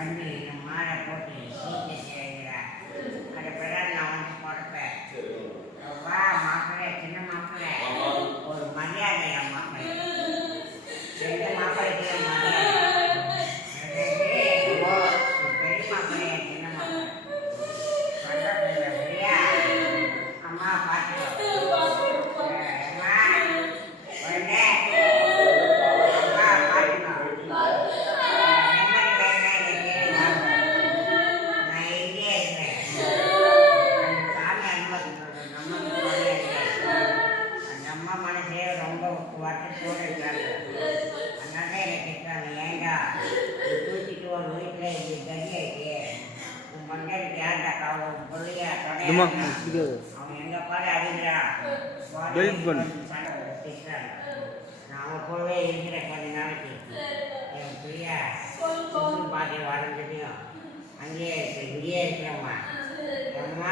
வந்து இந்த மாலை போட்டு சீட்டு செய்கிறார். அந்த பிறகு நான் வந்து கொடுப்பேன். வா மாப்பிள்ளை சின்ன மாப்பிள்ளை. ஒரு மரியாதை மாப்பிள்ளை. எந்த மாப்பிள்ளை ಹಂಗಂದ್ರೆ ಕೆಟ್ಟವನು ಹೆಂಗ ಕೂತಿಟ್ಟು ವೀಟ್ಲೆ ಇಲ್ಲಿ ಗಡಿ ಐತೆ ಮಂಡ್ಯಕ್ಕೆ ಯಾರ ತಾವು ಬಳ್ಳಿಯ ತೊಡೆ ಅವ್ನು ಹೆಂಗಪ್ಪ ಆಡಿದ್ರ ನಾವು ಕೊಡುವೆ ಇದ್ರೆ ಕೊಂದು ನಾಲ್ಕು ಪ್ರಿಯ ಬಾಕಿ ವಾರಂಟಿದ್ದೀವಿ ಹಂಗೆ ಹಿರಿಯ ಇದ್ರಮ್ಮ ಅಮ್ಮ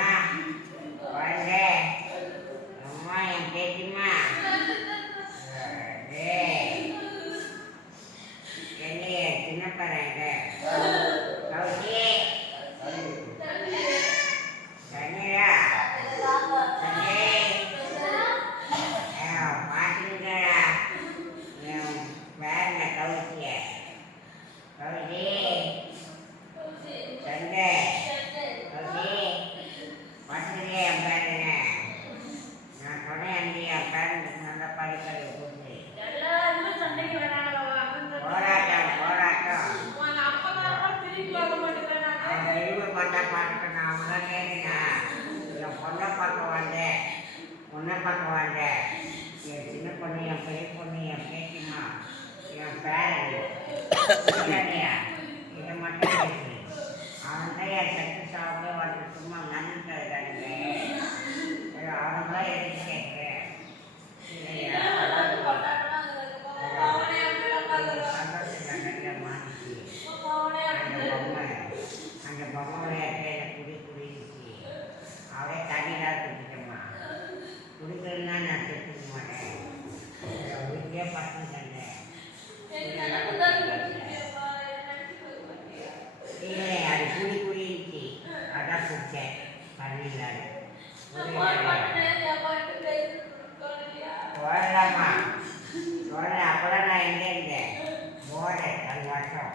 பார்க்க நான் உன்னை கேட்டீங்க இல்லை பொண்ணை பார்க்க வேண்டேன் உன்னை பார்க்க வேண்டேன் அப்படியே பசங்க இல்லை? அது குடி குடிச்சு அதான் குடிச்சேன். பண்ணிடலாரு சொல்லலாமா சொல்ல அப்பெல்லாம் நான் எங்கே இருந்தேன்? மோர் அது வருஷம்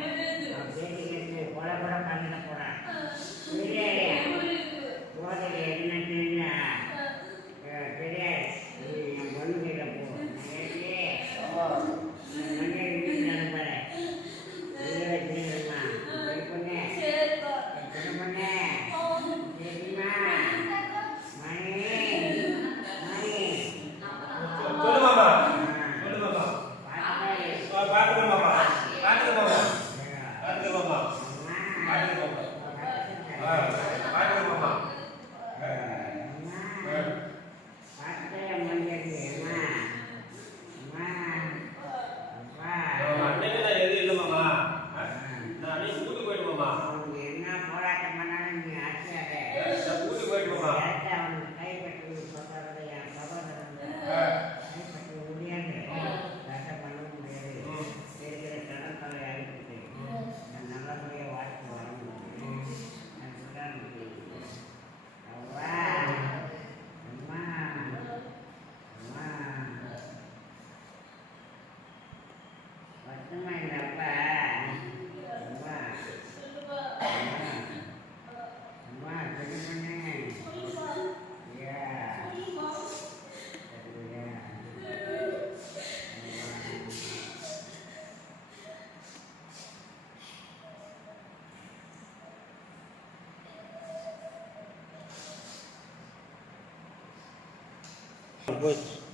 すご。